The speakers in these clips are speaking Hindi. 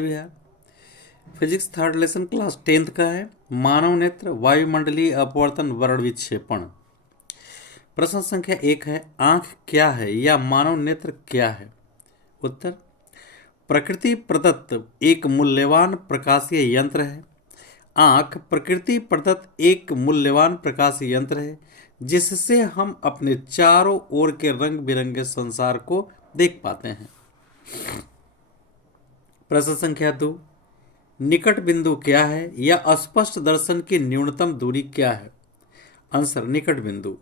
भैया physics third lesson class 10th का है। मानव नेत्र वायुमंडलीय अपवर्तन वर्ण विक्षेपण। प्रश्न संख्या 1 है, आंख क्या है या मानव नेत्र क्या है? उत्तर, प्रकृति प्रदत्त एक मूल्यवान प्रकाशीय यंत्र है। आंख प्रकृति प्रदत्त एक मूल्यवान प्रकाशीय यंत्र है जिससे हम अपने चारों ओर के रंग बिरंगे संसार को देख पाते हैं। प्रश्न संख्या 2, निकट बिंदु क्या है या अस्पष्ट दर्शन की न्यूनतम दूरी क्या है? आंसर, निकट बिंदु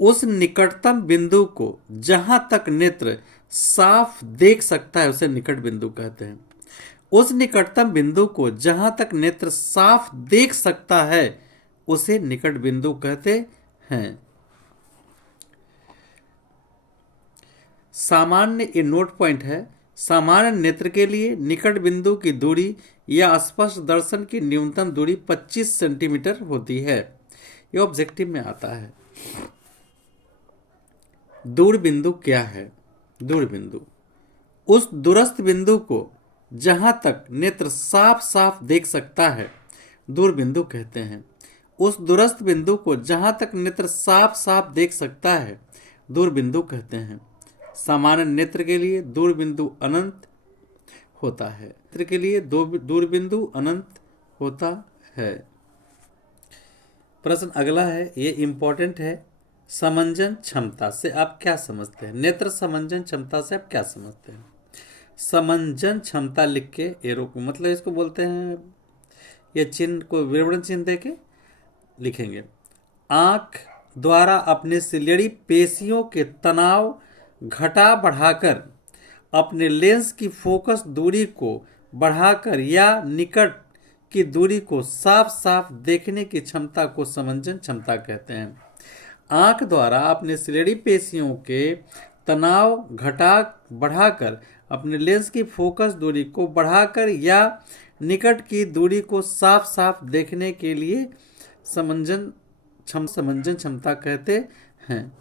उस निकटतम बिंदु को जहां तक नेत्र साफ देख सकता है उसे निकट बिंदु कहते हैं। उस निकटतम बिंदु को जहां तक नेत्र साफ देख सकता है उसे निकट बिंदु कहते हैं। सामान्य ये नोट पॉइंट है, सामान्य नेत्र के लिए निकट बिंदु की दूरी या स्पष्ट दर्शन की न्यूनतम दूरी 25 सेंटीमीटर होती है। यह ऑब्जेक्टिव में आता है। दूर बिंदु क्या है? दूर बिंदु उस दूरस्थ बिंदु को जहां तक नेत्र साफ साफ देख सकता है दूर बिंदु कहते हैं। उस दूरस्थ बिंदु को जहां तक नेत्र साफ साफ देख सकता है दूर बिंदु कहते हैं। सामान्य नेत्र के लिए दूर बिंदु अनंत होता है। नेत्र के लिए दूर बिंदु अनंत होता है। प्रश्न अगला है, ये इंपॉर्टेंट है। समंजन क्षमता से आप क्या समझते हैं? नेत्र समंजन क्षमता से आप क्या समझते हैं? समंजन क्षमता लिख के एरो को, मतलब इसको बोलते हैं, ये चिन्ह को विवरण चिन्ह दे के लिखेंगे। आंख द्वारा अपने सिलेड़ी पेशियों के तनाव घटा बढ़ाकर अपने लेंस की फोकस दूरी को बढ़ाकर या निकट की दूरी को साफ साफ देखने की क्षमता को समंजन क्षमता कहते हैं। आंख द्वारा अपने सिलेड़ी पेशियों के तनाव घटा बढ़ाकर अपने लेंस की फोकस दूरी को बढ़ाकर या निकट की दूरी को साफ साफ देखने के लिए समंजन क्षमता कहते हैं।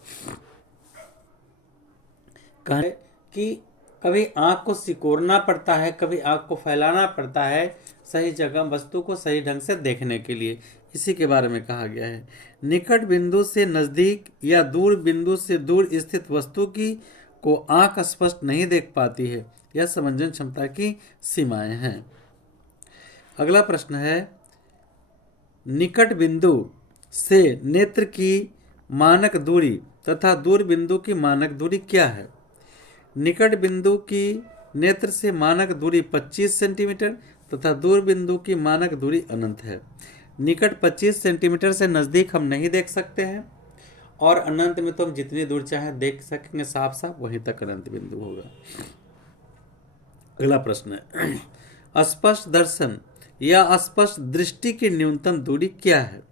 कहें कि कभी आंख को सिकोड़ना पड़ता है, कभी आंख को फैलाना पड़ता है सही जगह वस्तु को सही ढंग से देखने के लिए। इसी के बारे में कहा गया है। निकट बिंदु से नजदीक या दूर बिंदु से दूर स्थित वस्तु की को आंख स्पष्ट नहीं देख पाती है। यह समंजन क्षमता की सीमाएं हैं। अगला प्रश्न है, निकट बिंदु से नेत्र की मानक दूरी तथा दूर बिंदु की मानक दूरी क्या है? निकट बिंदु की नेत्र से मानक दूरी 25 सेंटीमीटर तथा दूर बिंदु की मानक दूरी अनंत है। निकट 25 सेंटीमीटर से नज़दीक हम नहीं देख सकते हैं और अनंत में तो हम जितनी दूर चाहे देख सकेंगे साफ साफ, वहीं तक अनंत बिंदु होगा। अगला प्रश्न है, स्पष्ट दर्शन या स्पष्ट दृष्टि की न्यूनतम दूरी क्या है?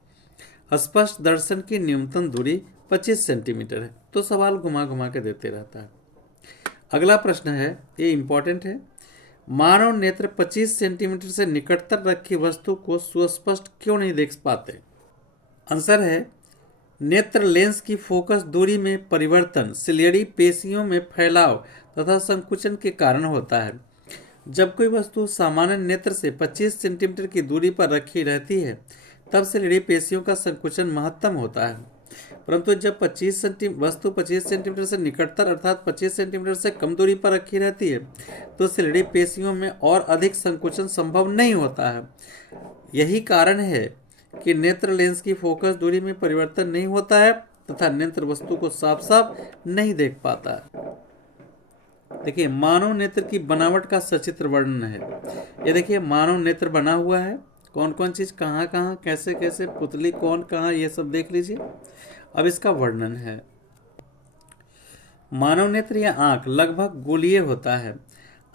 स्पष्ट दर्शन की न्यूनतम दूरी 25 सेंटीमीटर है। तो सवाल घुमा घुमा के देते रहता है। अगला प्रश्न है, ये इंपॉर्टेंट है, मानव नेत्र 25 सेंटीमीटर से निकटतर रखी वस्तु को सुस्पष्ट क्यों नहीं देख पाते? आंसर है, नेत्र लेंस की फोकस दूरी में परिवर्तन सिलेड़ी पेशियों में फैलाव तथा संकुचन के कारण होता है। जब कोई वस्तु सामान्य नेत्र से 25 सेंटीमीटर की दूरी पर रखी रहती है तब सिलेड़ी पेशियों का संकुचन महत्तम होता है, परंतु जब वस्तु 25 सेंटीमीटर से निकटतर अर्थात 25 सेंटीमीटर से कम दूरी पर रखी रहती है तो सिलेड़ी पेशियों में और अधिक संकुचन संभव नहीं होता है। यही कारण है कि नेत्र लेंस की फोकस दूरी में परिवर्तन नहीं होता है तथा नेत्र वस्तु को साफ साफ नहीं देख पाता है। देखिए, मानव नेत्र की बनावट का सचित्र वर्णन है। ये देखिए, मानव नेत्र बना हुआ है, कौन कौन चीज़ कहाँ कहाँ कैसे कैसे पुतली कौन कहाँ, ये सब देख लीजिए। अब इसका वर्णन है। मानव नेत्र या आंख लगभग गोलीय होता है।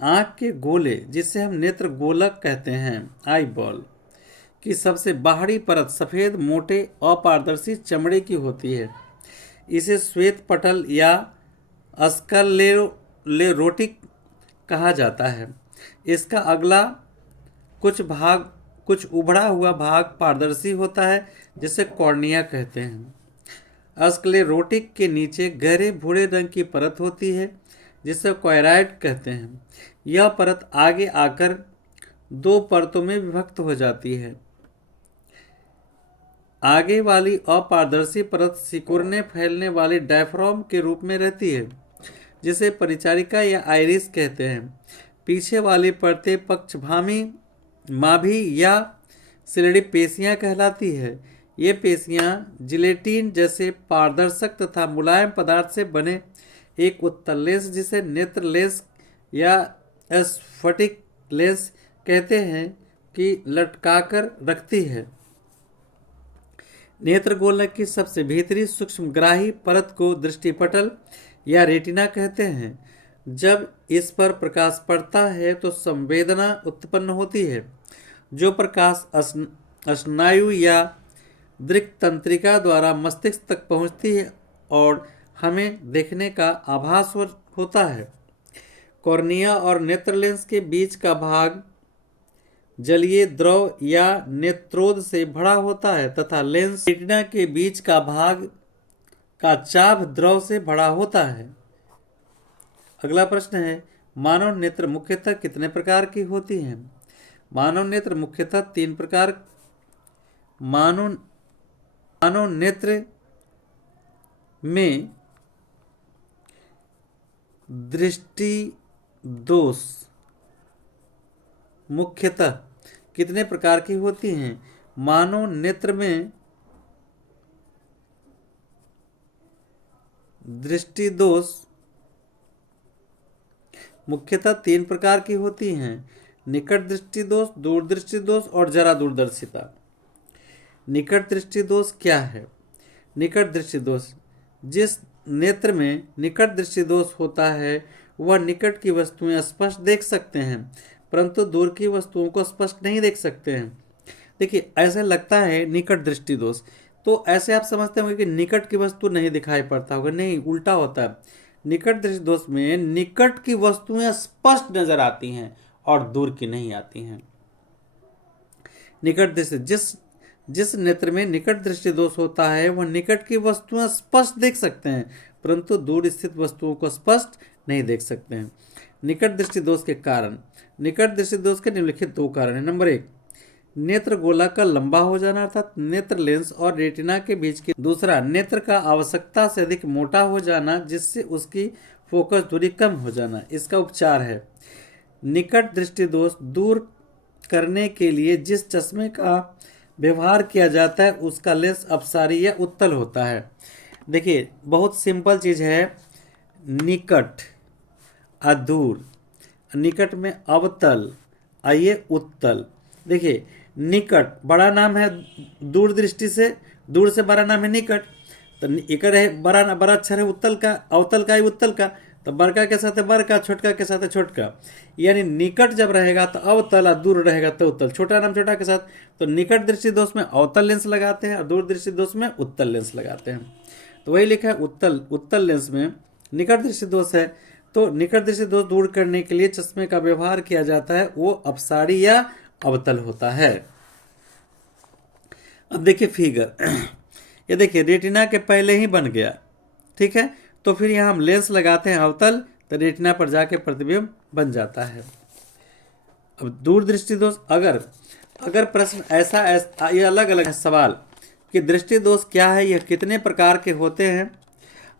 आंख के गोले, जिसे हम नेत्र गोलक कहते हैं, आई बॉल की सबसे बाहरी परत सफ़ेद मोटे अपारदर्शी चमड़े की होती है। इसे श्वेत पटल या स्क्लेरोटिक कहा जाता है। इसका अगला कुछ उभड़ा हुआ भाग पारदर्शी होता है जिसे कॉर्निया कहते हैं। स्क्लेरोटिक के नीचे गहरे भूरे रंग की परत होती है जिसे क्वायराइड कहते हैं। यह परत आगे आकर दो परतों में विभक्त हो जाती है। आगे वाली अपारदर्शी परत सिकुड़ने फैलने वाली डायफ्राम के रूप में रहती है, जिसे परिचारिका या आइरिस कहते हैं। पीछे वाली परतें पक्षभामी माभी या सिलड़ी पेशियां कहलाती है। ये पेशियां जिलेटिन जैसे पारदर्शक तथा मुलायम पदार्थ से बने एक उत्तल लेंस, जिसे नेत्र लेंस या स्फटिक लेंस कहते हैं, कि लटकाकर रखती है। नेत्र गोलक की सबसे भीतरी सूक्ष्मग्राही परत को दृष्टिपटल या रेटिना कहते हैं। जब इस पर प्रकाश पड़ता है तो संवेदना उत्पन्न होती है, जो प्रकाश स्नायु या दृक् तंत्रिका द्वारा मस्तिष्क तक पहुंचती है और हमें देखने का आभास होता है। कॉर्निया और नेत्र लेंस के बीच का भाग जलीय द्रव या नेत्रोद से भरा होता है तथा लेंस रेटिना के बीच का भाग का चाप द्रव से भरा होता है। अगला प्रश्न है, मानव नेत्र मुख्यतः कितने प्रकार की होती हैं? मानव नेत्र मुख्यतः 3 प्रकार। मानव नेत्र में दृष्टि दोष मुख्यतः कितने प्रकार की होती हैं? मानव नेत्र में दृष्टि दोष मुख्यतः 3 प्रकार की होती हैं: निकट दृष्टि दोष, दूरदृष्टि दोष और जरा दूरदर्शिता। निकट दृष्टि दोष क्या है? निकट दृष्टि दोष, जिस नेत्र में निकट दृष्टि दोष होता है वह निकट की वस्तुएं स्पष्ट देख सकते हैं, परंतु दूर की वस्तुओं को स्पष्ट नहीं देख सकते हैं। देखिए, ऐसे लगता है निकट दृष्टि दोष, तो ऐसे आप समझते होंगे कि निकट की वस्तु नहीं दिखाई पड़ता होगा। नहीं, उल्टा होता है। निकट दृष्टि दोष में निकट की वस्तुएं स्पष्ट नजर आती हैं और दूर की नहीं आती हैं। निकट दृष्टि, जिस नेत्र में निकट दृष्टि दोष होता है वह निकट की वस्तुएं स्पष्ट देख सकते हैं, परंतु दूर स्थित वस्तुओं को स्पष्ट नहीं देख सकते हैं। निकट दृष्टि दोष के कारण। निकट दृष्टि दोष के निम्नलिखित 2 कारण हैं। नंबर 1, नेत्र गोला का लंबा हो जाना अर्थात नेत्र लेंस और रेटिना के बीच की। दूसरा, नेत्र का आवश्यकता से अधिक मोटा हो जाना, जिससे उसकी फोकस दूरी कम हो जाना। इसका उपचार है, निकट दृष्टि दोष दूर करने के लिए जिस चश्मे का व्यवहार किया जाता है उसका लेंस अपसारी या उत्तल होता है। देखिए, बहुत सिंपल चीज़ है। निकट अधूर, निकट में अवतल, आइए उत्तल। देखिए, निकट बड़ा नाम है दूर दृष्टि से, दूर से बड़ा नाम है निकट, तो एक है बड़ा अक्षर है उत्तल का, अवतल का ही उत्तल का, तो बड़का के साथ है बड़का, छोटका के साथ है छोटका। यानी निकट जब रहेगा तो अवतल और दूर रहेगा तो उत्तल, छोटा नाम छोटा के साथ। तो निकट दृष्टि दोष में अवतल लेंस लगाते हैं और दूर दृष्टि दोष में उत्तल लेंस लगाते हैं। तो वही लिखा है उत्तल लेंस में निकट दृष्टि दोष है, तो निकट दृष्टि दोष दूर करने के लिए चश्मे का व्यवहार किया जाता है, वो अपसारी या अवतल होता है। अब देखिए फिगर, ये देखिए रेटिना के पहले ही बन गया, ठीक है। तो फिर यहाँ हम लेंस लगाते हैं अवतल, तो रेटिना पर जाके प्रतिबिंब बन जाता है। अब दूर दृष्टि दोष, अगर प्रश्न ऐसा ये अलग अलग है सवाल कि दृष्टि दोष क्या है, यह कितने प्रकार के होते हैं,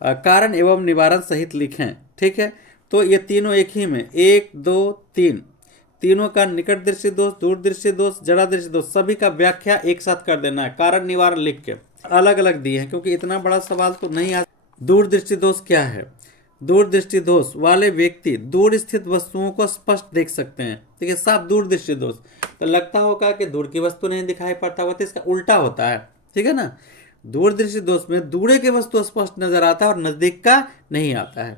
कारण एवं निवारण सहित लिखें, ठीक है। तो ये तीनों एक ही में 1 2 3 तीनों का निकट दृष्टि दोष, दूर दृष्टि दोष, जड़ा दृष्टि दोष, सभी का व्याख्या एक साथ कर देना है, कारण निवारण लिख के। अलग अलग दिए हैं क्योंकि इतना बड़ा सवाल तो नहीं आता। दूर दृष्टि दोष क्या है? दूर दृष्टि दोष वाले व्यक्ति दूर स्थित वस्तुओं को स्पष्ट देख सकते हैं। देखिए, साफ दूर दृष्टि दोष, तो लगता होगा कि दूर की वस्तु नहीं दिखाई पड़ता होता, इसका उल्टा होता है, ठीक है ना। दूर दृष्टि दोष में दूर की वस्तु स्पष्ट नजर आता है और नजदीक का नहीं आता है।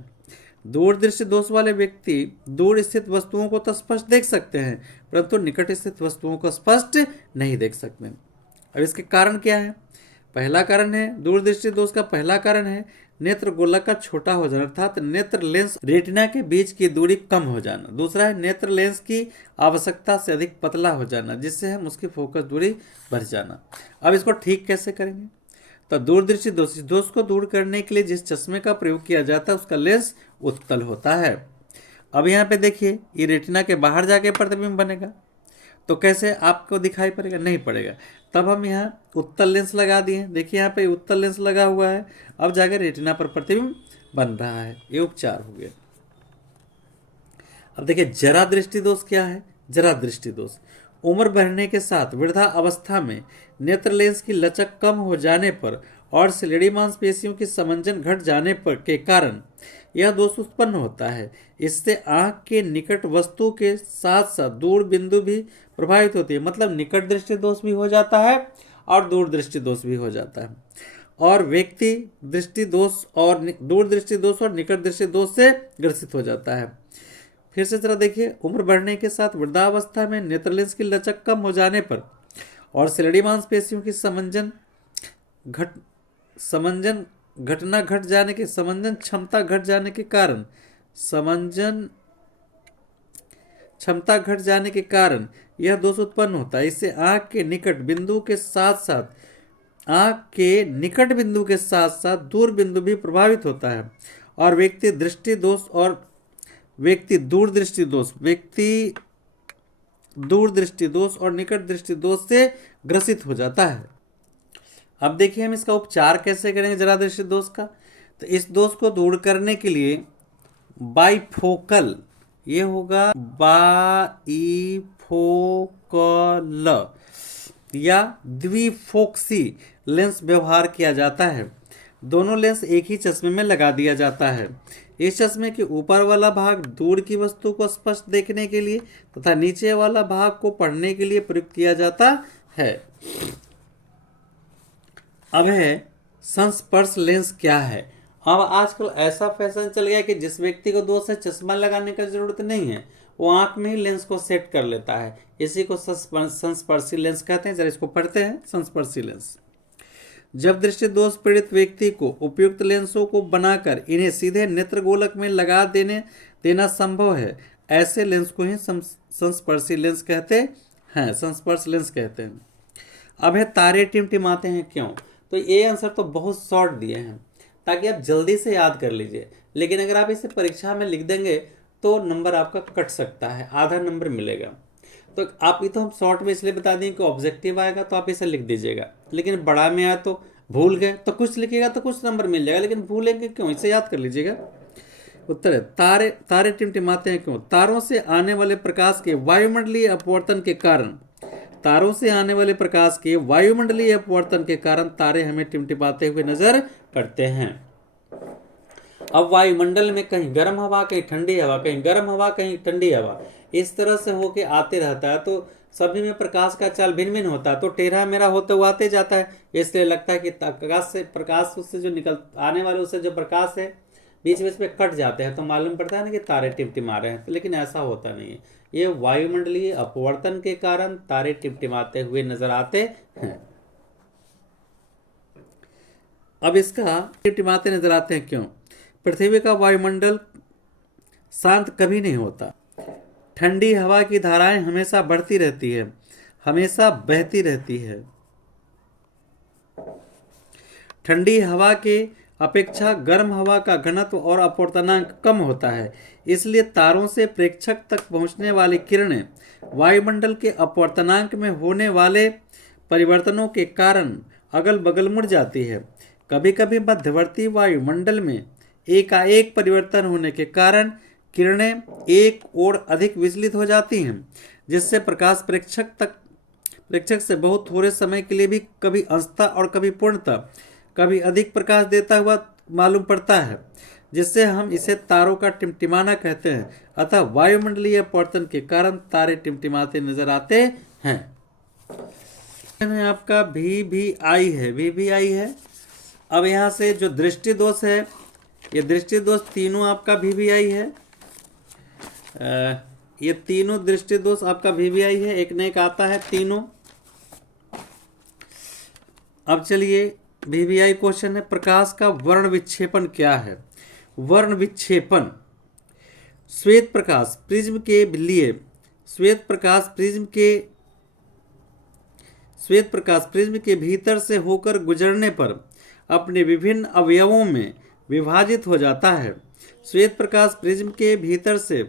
दूर दृष्टि दोष वाले व्यक्ति दूर स्थित वस्तुओं को तो स्पष्ट देख सकते हैं, परंतु निकट स्थित वस्तुओं को स्पष्ट नहीं देख सकते। अब इसके कारण क्या है? पहला कारण है दूर दृष्टि दोष का पहला कारण है नेत्र गोलक का छोटा हो जाना, अर्थात नेत्र लेंस रेटिना के बीच की दूरी कम हो जाना। दूसरा है नेत्र लेंस की आवश्यकता से अधिक पतला हो जाना, जिससे हम उसकी फोकस दूरी बढ़ जाना। अब इसको ठीक कैसे करेंगे? तो दूरदृष्टि दोष को दूर करने के लिए जिस चश्मे का प्रयोग किया जाता है उसका लेंस उत्तल होता है। अब यहाँ पे देखिए, ये रेटिना के बाहर जाके प्रतिबिंब बनेगा, तो कैसे आपको दिखाई पड़ेगा? नहीं पड़ेगा। तब हम यहाँ उत्तल लेंस लगा दिए, देखिए यहाँ पे उत्तल लेंस लगा हुआ है, अब जाकर रेटिना पर प्रतिबिंब बन रहा है। ये उपचार हो गया। अब देखिए जरा दृष्टि दोष क्या है? जरा दृष्टि दोष उम्र बढ़ने के साथ वृद्धा अवस्था में नेत्र लेंस की लचक कम हो जाने पर और स्लेडी मांसपेशियों की समंजन घट जाने पर के कारण यह दोष उत्पन्न होता है। इससे आंख के निकट वस्तु के साथ साथ दूर बिंदु भी प्रभावित होती है। मतलब निकट दृष्टि दोष भी हो जाता है और दूर दृष्टि दोष भी हो जाता है। और व्यक्ति दृष्टि दोष और दूर दृष्टि दोष और निकट दृष्टि दोष से ग्रसित हो जाता है। फिर से जरा देखिए, उम्र बढ़ने के साथ वृद्धावस्था में नेत्र लेंस की लचक कम हो जाने पर और स्लेडी मांसपेशियों की समंजन क्षमता घट जाने के कारण यह दोष उत्पन्न होता है। इससे आंख के निकट बिंदु के साथ साथ दूर बिंदु भी प्रभावित होता है और व्यक्ति दूर दृष्टि दोष और निकट दृष्टि दोष से ग्रसित हो जाता है। अब देखिए हम इसका उपचार कैसे करेंगे जरा दृष्टि दोष का। तो इस दोष को दूर करने के लिए बाइफोकल, ये होगा बाइफोकल या द्विफोक्सी लेंस व्यवहार किया जाता है। दोनों लेंस एक ही चश्मे में लगा दिया जाता है। इस चश्मे के ऊपर वाला भाग दूर की वस्तु को स्पष्ट देखने के लिए तथा नीचे वाला भाग को पढ़ने के लिए प्रयुक्त किया जाता है। अब है संस्पर्श लेंस क्या है। अब आजकल ऐसा फैशन चल गया कि जिस व्यक्ति को दोष है चश्मा लगाने की जरूरत नहीं है, वो आंख में ही लेंस को सेट कर लेता है। इसी को संस्पर्शी लेंस कहते हैं। जरा इसको पढ़ते हैं, संस्पर्शी लेंस। जब दृष्टि दोष पीड़ित व्यक्ति को उपयुक्त लेंसों को बनाकर इन्हें सीधे नेत्र गोलक में लगा देना संभव है, ऐसे लेंस को ही संस्पर्शी लेंस कहते हैं, संस्पर्श लेंस कहते हैं। अब है तारे टिमटिमाते हैं क्यों। तो ये आंसर तो बहुत शॉर्ट दिए हैं ताकि आप जल्दी से याद कर लीजिए, लेकिन अगर आप इसे परीक्षा में लिख देंगे तो नंबर आपका कट सकता है, आधा नंबर मिलेगा। तो आप ये तो हम शॉर्ट में इसलिए बता दें कि ऑब्जेक्टिव आएगा तो आप इसे लिख दीजिएगा, लेकिन बड़ा में आया तो भूल गए तो कुछ लिखिएगा तो कुछ नंबर मिल जाएगा, लेकिन भूलेंगे क्यों, इसे याद कर लीजिएगा। उत्तर है तारे टिमटिमाते हैं क्यों। तारों से आने वाले प्रकाश के वायुमंडलीय अपवर्तन के कारण तारे हमें टिमटिमाते हुए नजर पड़ते हैं। अब वायुमंडल में कहीं गर्म हवा कहीं ठंडी हवा, कहीं गर्म हवा कहीं ठंडी हवा, इस तरह से होके आते रहता है, तो सभी में प्रकाश का चाल भिन्न भिन्न होता है, तो टेढ़ा मेढ़ा होते हुए आते जाता है। इसलिए लगता है कि प्रकाश उससे जो निकल आने वाले उससे जो प्रकाश है बीच बीच में कट जाते हैं, तो मालूम पड़ता है ना कि तारे टिमटिमा रहे हैं। तो लेकिन ऐसा होता नहीं है, ये वायुमंडलीय अपवर्तन के कारण तारे टिमटिमाते हुए नजर आते हैं। अब इसका टिमटिमाते नजर आते हैं क्यों। पृथ्वी का वायुमंडल शांत कभी नहीं होता। ठंडी हवा की धाराएं हमेशा बढ़ती रहती है, हमेशा बहती रहती है। ठंडी हवा के अपेक्षा गर्म हवा का घनत्व और अपवर्तनांक कम होता है, इसलिए तारों से प्रेक्षक तक पहुंचने वाली किरणें वायुमंडल के अपवर्तनांक में होने वाले परिवर्तनों के कारण अगल बगल मुड़ जाती है। कभी कभी मध्यवर्ती वायुमंडल में एकाएक परिवर्तन होने के कारण किरणें एक ओर अधिक विचलित हो जाती हैं, जिससे प्रकाश प्रेक्षक से बहुत थोड़े समय के लिए भी कभी अंशतः और कभी पूर्णतः कभी अधिक प्रकाश देता हुआ मालूम पड़ता है, जिससे हम इसे तारों का टिमटिमाना कहते हैं। अतः वायुमंडलीय अपवर्तन के कारण तारे टिमटिमाते नजर आते हैं। आपका VVI है। अब यहाँ से जो दृष्टि दोष है, ये दृष्टि दोष तीनों आपका VVI है। ये तीनों दृष्टि दोष आपका VVI है, एक न एक आता है तीनों। अब चलिए VVI क्वेश्चन है, प्रकाश का वर्ण विक्षेपण क्या है। वर्ण विक्षेपण श्वेत प्रकाश प्रिज्म के भीतर से होकर गुजरने पर अपने विभिन्न अवयवों में विभाजित हो जाता है। श्वेत प्रकाश प्रिज्म के भीतर से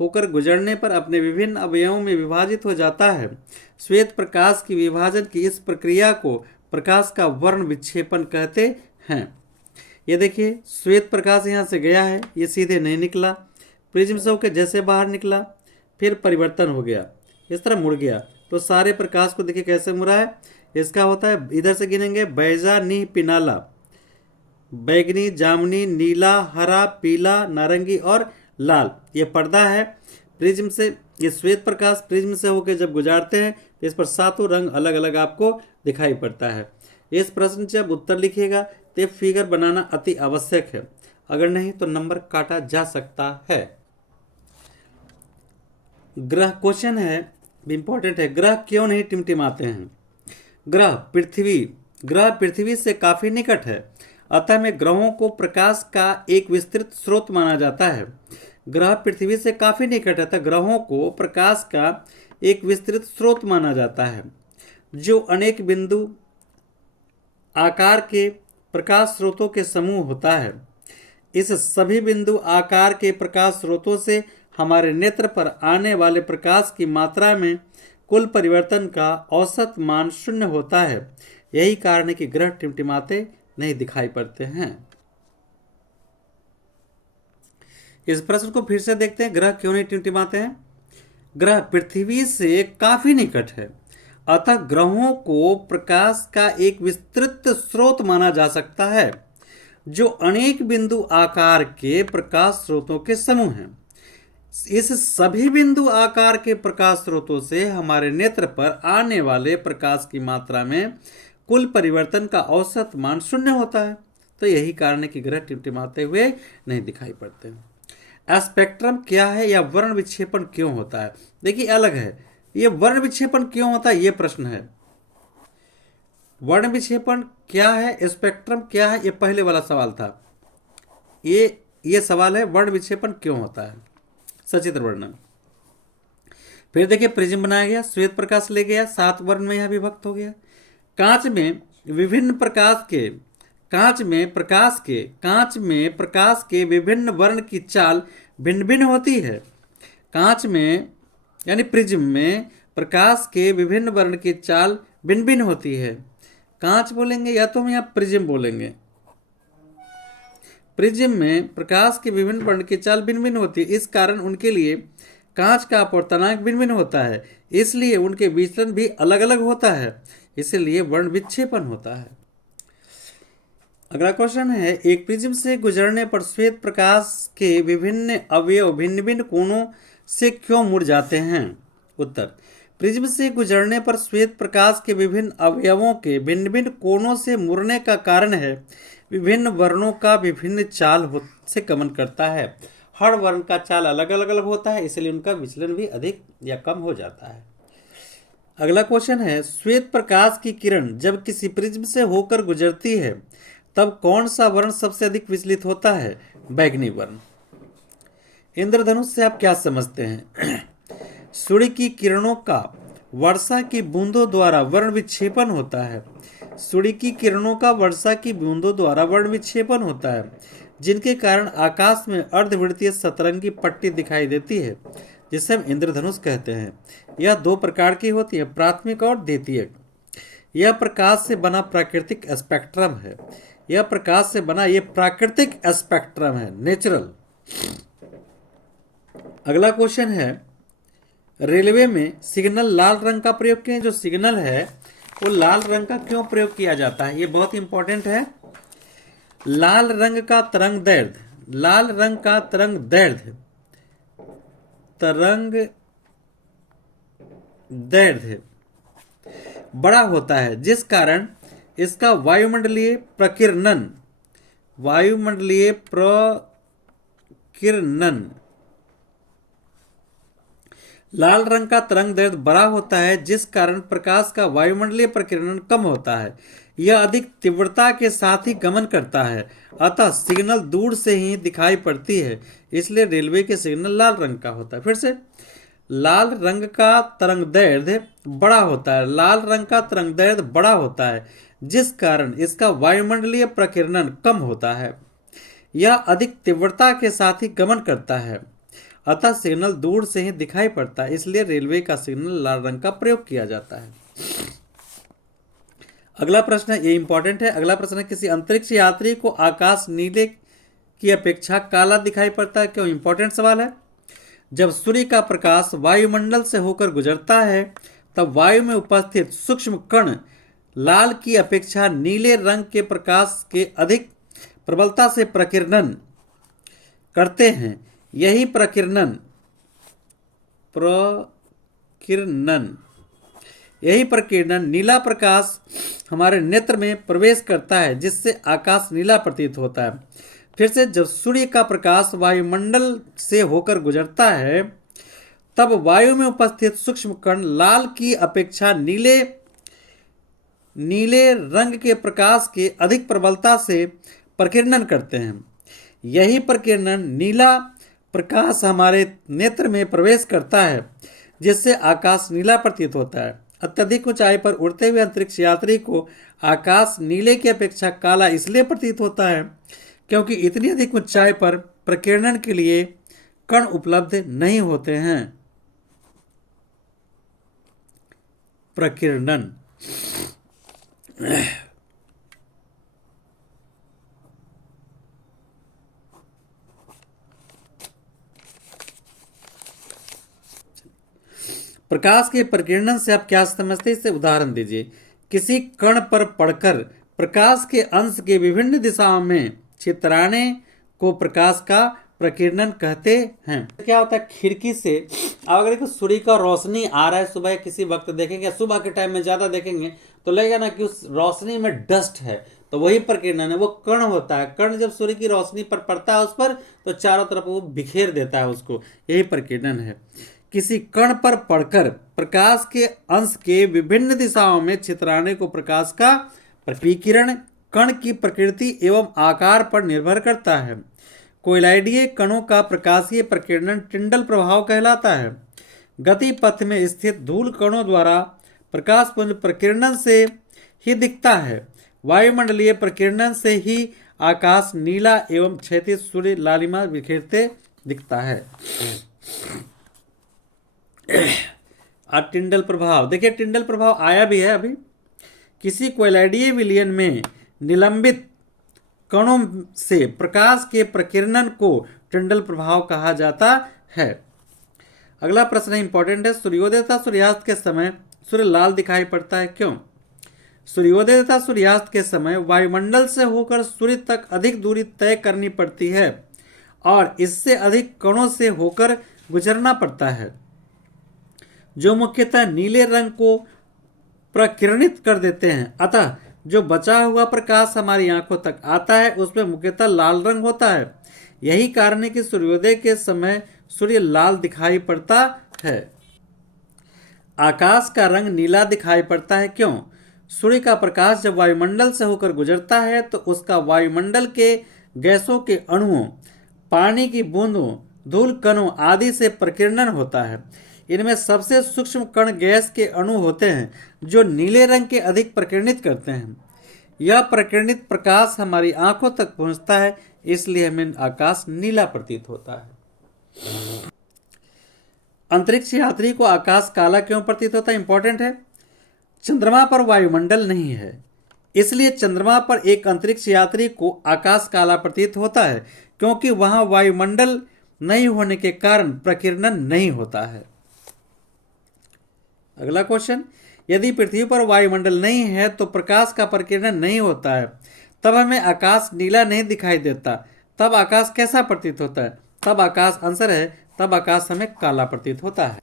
होकर गुजरने पर अपने विभिन्न अवयवों में विभाजित हो जाता है। श्वेत प्रकाश की विभाजन की इस प्रक्रिया को प्रकाश का वर्ण विक्षेपण कहते हैं। ये देखिए, श्वेत प्रकाश यहाँ से गया है, ये सीधे नहीं निकला, प्रिज्म से होकर जैसे बाहर निकला, फिर परिवर्तन हो गया, इस तरह मुड़ गया। तो सारे प्रकाश को देखिए कैसे मुड़ा है। इसका होता है, इधर से गिनेंगे, बैजा नी पिनाला, बैगनी, जामुनी, नीला, हरा, पीला, नारंगी और लाल। ये पर्दा है प्रिज्म से। ये श्वेत प्रकाश प्रिज्म से होकर जब गुजारते हैं तो इस पर सातों रंग अलग अलग आपको दिखाई पड़ता है। इस प्रश्न से जब उत्तर लिखिएगा तो फिगर बनाना अति आवश्यक है, अगर नहीं तो नंबर काटा जा सकता है। ग्रह क्वेश्चन है, इंपॉर्टेंट है, ग्रह क्यों नहीं टिमटिमाते हैं? ग्रह पृथ्वी से काफी निकट है, अतः में ग्रहों को प्रकाश का एक विस्तृत स्रोत माना जाता है। ग्रह पृथ्वी से काफी निकट है, अतः ग्रहों को प्रकाश का एक विस्तृत स्रोत माना जाता है, जो अनेक बिंदु आकार के प्रकाश स्रोतों के समूह होता है। इस सभी बिंदु आकार के प्रकाश स्रोतों से हमारे नेत्र पर आने वाले प्रकाश की मात्रा में कुल परिवर्तन का औसत मान 0 होता है। यही कारण है कि ग्रह टिमटिमाते नहीं दिखाई पड़ते हैं। इस प्रश्न को फिर से देखते हैं, ग्रह क्यों नहीं टिमटिमाते हैं? ग्रह पृथ्वी से काफी निकट है, अतः ग्रहों को प्रकाश का एक विस्तृत स्रोत माना जा सकता है, जो अनेक बिंदु आकार के प्रकाश स्रोतों के समूह हैं। इस सभी बिंदु आकार के प्रकाश स्रोतों से हमारे नेत्र पर आने वाले प्रकाश की मात्रा में कुल परिवर्तन का औसत मान 0 होता है। तो यही कारण है कि ग्रह टिमटिमाते हुए नहीं दिखाई पड़ते हैं। स्पेक्ट्रम क्या है या वर्ण विक्षेपण क्यों होता है? देखिए अलग है, ये वर्ण विक्षेपण क्यों होता है ये प्रश्न है। वर्ण विक्षेपण क्या है, स्पेक्ट्रम क्या है, ये पहले वाला सवाल था। ये सवाल है वर्ण विक्षेपण क्यों होता है, सचित्र वर्णन। फिर देखिए प्रिज्म बनाया गया, श्वेत प्रकाश ले गया, 7 वर्ण में यह विभक्त हो गया। कांच में प्रकाश के विभिन्न वर्ण की चाल भिन्न भिन्न होती है। कांच में यानी प्रिज्म में प्रकाश के विभिन्न वर्ण की चाल भिन्न भिन्न होती है। कांच बोलेंगे या तो हम यहाँ प्रिज्म बोलेंगे। प्रिज्म में प्रकाश के विभिन्न वर्ण की चाल भिन्न भिन्न होती है, इस कारण उनके लिए कांच का अपवर्तनांक भिन्न भिन्न होता है, इसलिए उनके विचलन भी अलग अलग होता है, इसलिए वर्ण विक्षेपण होता है। अगला क्वेश्चन है, एक प्रिज्म से गुजरने पर श्वेत प्रकाश के विभिन्न अवयव भिन्न भिन्न कोणों से क्यों मुड़ जाते हैं? उत्तर, प्रिज्म से गुजरने पर श्वेत प्रकाश के विभिन्न अवयवों के भिन्न भिन्न कोणों से मुड़ने का कारण है विभिन्न वर्णों का विभिन्न चाल से गमन करता है। हर वर्ण का चाल अलग अलग होता है, इसलिए उनका विचलन भी अधिक या कम हो जाता है। अगला क्वेश्चन है, श्वेत प्रकाश की किरण जब किसी प्रिज्म से होकर गुजरती है तब कौन सा वर्ण सबसे अधिक विचलित होता है? बैंगनी वर्ण। इंद्रधनुष से आप क्या समझते हैं? सूर्य की किरणों का वर्षा की बूंदों द्वारा वर्ण विक्षेपण होता है। सूर्य की किरणों का वर्षा की बूंदों द्वारा वर्ण विक्षेपण होता है, जिनके कारण आकाश में अर्धवृत्तीय सतरंगी पट्टी दिखाई देती है, जिसे हम इंद्रधनुष कहते हैं। यह 2 प्रकार की होती है, प्राथमिक और द्वितीयक। यह प्रकाश से बना प्राकृतिक स्पेक्ट्रम है। यह प्रकाश से बना ये प्राकृतिक स्पेक्ट्रम है, नेचुरल। अगला क्वेश्चन है, रेलवे में सिग्नल लाल रंग का प्रयोग क्यों? जो सिग्नल है वो लाल रंग का क्यों प्रयोग किया जाता है? ये बहुत इंपॉर्टेंट है। लाल रंग का तरंग दैर्ध्य बड़ा होता है, जिस कारण इसका वायुमंडलीय प्रकीर्णन लाल रंग का तरंग दैर्ध्य बड़ा होता है, जिस कारण प्रकाश का वायुमंडलीय प्रकीर्णन कम होता है। यह अधिक तीव्रता के साथ ही गमन करता है, अतः सिग्नल दूर से ही दिखाई पड़ती है, इसलिए रेलवे के सिग्नल लाल रंग का होता है। फिर से, लाल रंग का तरंग दैर्ध्य बड़ा होता है, जिस कारण इसका वायुमंडलीय प्रकीर्णन कम होता है। यह अधिक तीव्रता के साथ ही गमन करता है, अतः सिग्नल दूर से ही दिखाई पड़ता है, इसलिए रेलवे का सिग्नल लाल रंग का प्रयोग किया जाता है। अगला प्रश्न है, ये इंपॉर्टेंट है। अगला प्रश्न है, किसी अंतरिक्ष यात्री को आकाश नीले की अपेक्षा काला दिखाई पड़ता है, क्यों? इंपॉर्टेंट सवाल है। जब सूर्य का प्रकाश वायुमंडल से होकर गुजरता है तब वायु में उपस्थित सूक्ष्म कण लाल की अपेक्षा नीले रंग के प्रकाश के अधिक प्रबलता से प्रकीर्णन करते हैं। यही प्रकीर्णन नीला प्रकाश हमारे नेत्र में प्रवेश करता है, जिससे आकाश नीला प्रतीत होता है। फिर से, जब सूर्य का प्रकाश वायुमंडल से होकर गुजरता है तब वायु में उपस्थित सूक्ष्म कण लाल की अपेक्षा नीले रंग के प्रकाश के अधिक प्रबलता से प्रकीर्णन करते हैं। यही प्रकीर्णन नीला प्रकाश हमारे नेत्र में प्रवेश करता है, जिससे आकाश नीला प्रतीत होता है। अत्यधिक ऊंचाई पर उड़ते हुए अंतरिक्ष यात्री को आकाश नीले की अपेक्षा काला इसलिए प्रतीत होता है क्योंकि इतनी अधिक ऊंचाई पर प्रकीर्णन के लिए कण उपलब्ध नहीं होते हैं। प्रकीर्णन प्रकाश के प्रकीर्णन से आप क्या समझते हैं, इससे उदाहरण दीजिए। किसी कण पर पड़कर प्रकाश के अंश के विभिन्न दिशाओं में छितराने को प्रकाश का प्रकीर्णन कहते हैं। क्या होता है, खिड़की से आप अगर सूर्य का रोशनी आ रहा है, सुबह किसी वक्त देखेंगे, सुबह के टाइम में ज्यादा देखेंगे तो लगेगा ना कि उस रोशनी में डस्ट है, तो वही प्रकीर्णन है। वो कण होता है, कण जब सूर्य की रोशनी पर पड़ता है उस पर, तो चारों तरफ वो बिखेर देता है उसको, यही प्रकीर्णन है। किसी कण पर पड़कर प्रकाश के अंश के विभिन्न दिशाओं में छितराने को प्रकाश का विकिरण कण की प्रकृति एवं आकार पर निर्भर करता है। कोइलाइडीय कणों का प्रकाशीय प्रकीर्णन टिंडल प्रभाव कहलाता है। गति पथ में स्थित धूल कणों द्वारा प्रकाश पुंज प्रकीर्णन से ही दिखता है। वायुमंडलीय प्रकीर्णन से ही आकाश नीला एवं क्षैतिज सूर्य लालिमा बिखेरते दिखता है। टिंडल प्रभाव देखिए, टिंडल प्रभाव आया भी है अभी। किसी कोइलाइडीय विलयन में निलंबित कणों से प्रकाश के प्रकीर्णन को टिंडल प्रभाव कहा जाता है। अगला प्रश्न इंपॉर्टेंट है, सूर्योदय तथा सूर्यास्त के समय सूर्य लाल दिखाई पड़ता है, क्यों? सूर्योदय तथा सूर्यास्त के समय वायुमंडल से होकर सूर्य तक अधिक दूरी तय करनी पड़ती है और इससे अधिक कणों से होकर गुजरना पड़ता है, जो मुख्यतः नीले रंग को प्रकीर्णित कर देते हैं। अतः जो बचा हुआ प्रकाश हमारी आंखों तक आता है उसमें मुख्यतः लाल रंग होता है। यही कारण है कि सूर्योदय के समय सूर्य लाल दिखाई पड़ता है। आकाश का रंग नीला दिखाई पड़ता है, क्यों? सूर्य का प्रकाश जब वायुमंडल से होकर गुजरता है तो उसका वायुमंडल के गैसों के अणुओं, पानी की बूंदों, धूल कणों आदि से प्रकीर्णन होता है। इनमें सबसे सूक्ष्म कण गैस के अणु होते हैं जो नीले रंग के अधिक प्रकीर्णित करते हैं। यह प्रकीर्णित प्रकाश हमारी आंखों तक पहुंचता है, इसलिए हमें आकाश नीला प्रतीत होता है। अंतरिक्ष यात्री को आकाश काला क्यों प्रतीत होता है? इंपॉर्टेंट है। चंद्रमा पर वायुमंडल नहीं है, इसलिए चंद्रमा पर एक अंतरिक्ष यात्री को आकाश काला प्रतीत होता है, क्योंकि वहां वायुमंडल नहीं होने के कारण प्रकीर्णन नहीं होता है। अगला क्वेश्चन, यदि पृथ्वी पर वायुमंडल नहीं है तो प्रकाश का प्रकीर्णन नहीं होता है, तब हमें आकाश नीला नहीं दिखाई देता, तब आकाश कैसा प्रतीत होता है? तब आकाश आंसर है, तब आकाश हमें काला प्रतीत होता है।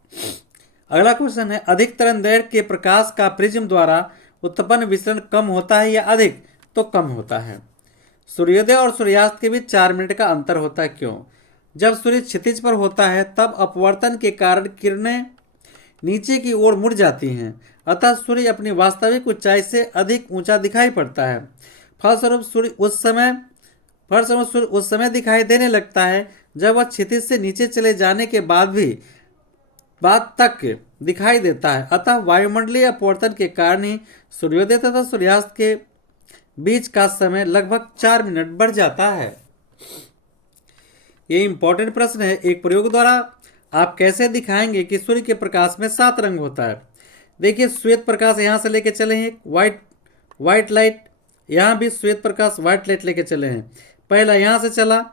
अगला क्वेश्चन है, अधिक तरंगदैर्घ्य के प्रकाश का प्रिज्म द्वारा उत्पन्न विचलन कम होता है या अधिक? तो कम होता है। सूर्योदय और सूर्यास्त के बीच 4 मिनट का अंतर होता है, क्यों? जब सूर्य क्षितिज पर होता है तब अपवर्तन के कारण किरणें नीचे की ओर मुड़ जाती हैं, अतः सूर्य अपनी वास्तविक ऊंचाई से अधिक ऊंचा दिखाई पड़ता है। फलस्वरूप सूर्य उस समय दिखाई देने लगता है जब वह क्षितिज से नीचे चले जाने के बाद तक दिखाई देता है। अतः वायुमंडलीय अपवर्तन के कारण ही सूर्योदय तथा सूर्यास्त के बीच का समय लगभग 4 मिनट बढ़ जाता है। ये इंपॉर्टेंट प्रश्न है। एक प्रयोग द्वारा आप कैसे दिखाएंगे कि सूर्य के प्रकाश में 7 रंग होता है। देखिए श्वेत प्रकाश यहाँ से लेके चले हैं, व्हाइट लाइट, यहाँ भी श्वेत प्रकाश व्हाइट लाइट लेके चले हैं। पहला यहाँ से चला,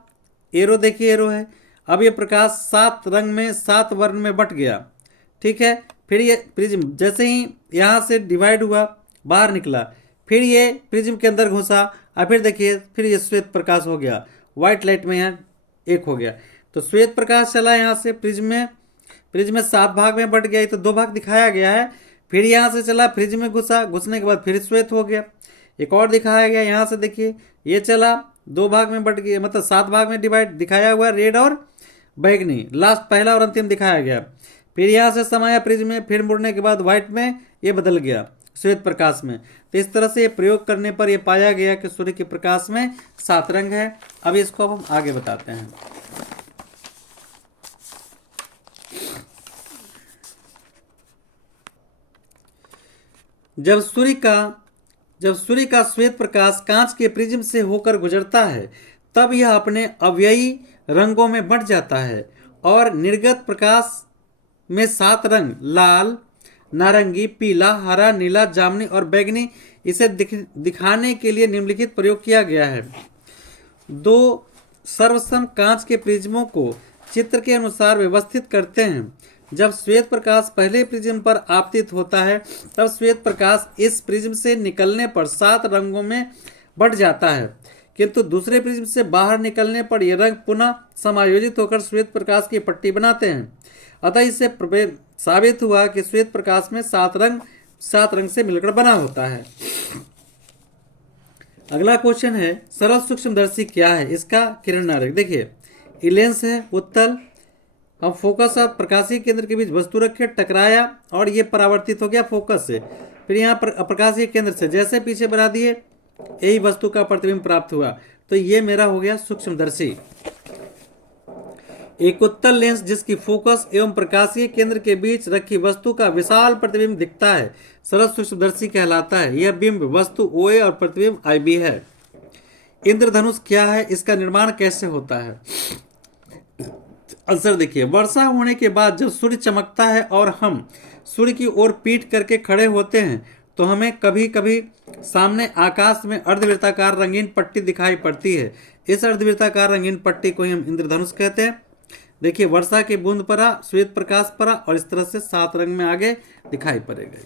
एरो देखिए एरो है, अब ये प्रकाश 7 रंग में 7 वर्ण में बट गया, ठीक है। फिर ये प्रिज्म जैसे ही यहाँ से डिवाइड हुआ, बाहर निकला, फिर ये प्रिज्म के अंदर घुसा, और फिर देखिए फिर ये श्वेत प्रकाश हो गया, व्हाइट लाइट में यहाँ एक हो गया। तो श्वेत प्रकाश चला यहाँ से प्रिज्म में 7 भाग में बट गया, ये तो 2 भाग दिखाया गया है। फिर यहाँ से चला प्रिज्म में घुसा, घुसने के बाद फिर श्वेत हो गया। एक और दिखाया गया यहाँ से, देखिए ये चला 2 भाग में बट गया, मतलब 7 भाग में डिवाइड दिखाया हुआ, रेड और बैगनी, लास्ट पहला और अंतिम दिखाया गया। फिर यहाँ से समाया प्रिज्म में, फिर मुड़ने के बाद व्हाइट में ये बदल गया श्वेत प्रकाश में। तो इस तरह से ये प्रयोग करने पर यह पाया गया कि सूर्य के प्रकाश में 7 रंग है। अब इसको हम आगे बताते हैं। जब सूर्य का श्वेत प्रकाश कांच के प्रिज्म से होकर गुजरता है, तब यह अपने अवयवी रंगों में बंट जाता है और निर्गत प्रकाश में 7 रंग लाल, नारंगी, पीला, हरा, नीला, जामुनी और बैंगनी, इसे दिखाने के लिए निम्नलिखित प्रयोग किया गया है। 2 सर्वसम कांच के प्रिज्मों को चित्र के अनुसार व्यवस्थित करते हैं। जब श्वेत प्रकाश पहले प्रिज्म पर आपतित होता है, तब श्वेत प्रकाश इस प्रिज्म से निकलने पर 7 रंगों में बंट जाता है, किंतु दूसरे प्रिज्म से बाहर निकलने पर ये रंग पुनः समायोजित होकर श्वेत प्रकाश की पट्टी बनाते हैं। अतः इससे साबित हुआ कि श्वेत प्रकाश में 7 रंग से मिलकर बना होता है। अगला क्वेश्चन है, सरल सूक्ष्मदर्शी क्या है, इसका किरण आरेख। देखिए ये लेंस है उत्तल, हम फोकस और प्रकाशीय केंद्र के बीच वस्तु रखे, टकराया और ये परावर्तित हो गया फोकस से, फिर यहाँ पर प्रकाशीय केंद्र से जैसे पीछे बढ़ा दिए, यही वस्तु का प्रतिबिंब प्राप्त हुआ। तो ये मेरा हो गया सूक्ष्मदर्शी। एक उत्तल लेंस जिसकी फोकस एवं प्रकाशीय केंद्र के बीच रखी वस्तु का विशाल प्रतिबिंब दिखता है, सरल सूक्ष्मदर्शी कहलाता है। यह बिंब वस्तु OA और प्रतिबिंब IB है। इंद्रधनुष क्या है, इसका निर्माण कैसे होता है? आंसर देखिए, वर्षा होने के बाद जब सूर्य चमकता है और हम सूर्य की ओर पीठ करके खड़े होते हैं, तो हमें कभी कभी सामने आकाश में अर्धवृत्ताकार रंगीन पट्टी दिखाई पड़ती है। इस अर्धवृत्ताकार रंगीन पट्टी को हम इंद्रधनुष कहते हैं। देखिए वर्षा की बूंद पड़ा, श्वेत प्रकाश पड़ा और इस तरह से 7 रंग में आगे दिखाई पड़ेगा।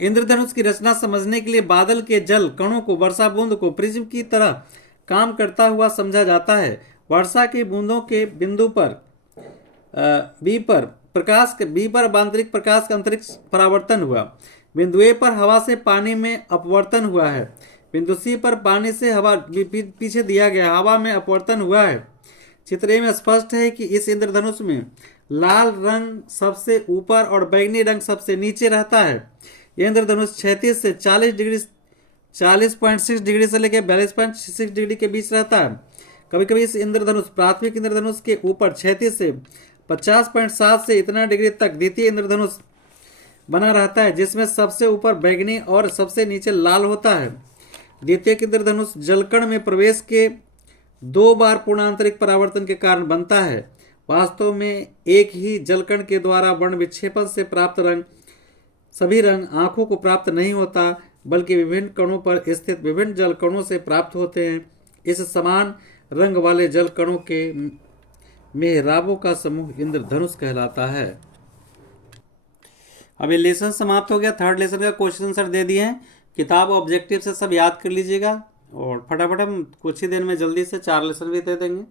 इंद्रधनुष की रचना समझने के लिए बादल के जल कणों को वर्षा बूंद को प्रिज्म की तरह काम करता हुआ समझा जाता है। वर्षा की बूंदों के बिंदु पर बी पर आंतरिक प्रकाश का अंतरिक्ष परावर्तन हुआ। बिंदु ए पर हवा से पानी में अपवर्तन हुआ है। बिंदु सी पर पानी से हवा पीछे दिया गया, हवा में अपवर्तन हुआ है। चित्र ए में स्पष्ट है कि इस इंद्रधनुष में लाल रंग सबसे ऊपर और बैंगनी रंग सबसे नीचे रहता है। यह इंद्रधनुष क्षैतिज से 40.6 डिग्री से लेकर 42.6 डिग्री के बीच रहता है। कभी कभी इस इंद्रधनुष प्राथमिक इंद्रधनुष के ऊपर क्षैतिज से 50.7 से इतना डिग्री तक द्वितीय इंद्रधनुष बना रहता है, जिसमें सबसे ऊपर बैंगनी और सबसे नीचे लाल होता है। द्वितीय इंद्रधनुष जलकण में प्रवेश के 2 बार पूर्णांतरिक परावर्तन के कारण बनता है। वास्तव में एक ही जलकण के द्वारा वर्ण विक्षेपण से प्राप्त सभी रंग आंखों को प्राप्त नहीं होता, बल्कि विभिन्न कणों पर स्थित विभिन्न जल कणों से प्राप्त होते हैं। इस समान रंग वाले जल कणों के मेहराबों का समूह इंद्रधनुष कहलाता है। अब ये लेसन समाप्त हो गया। 3rd लेसन का क्वेश्चन आंसर दे दिए हैं। किताब ऑब्जेक्टिव से सब याद कर लीजिएगा और फटाफट हम कुछ ही देर में जल्दी से 4 लेसन भी दे देंगे।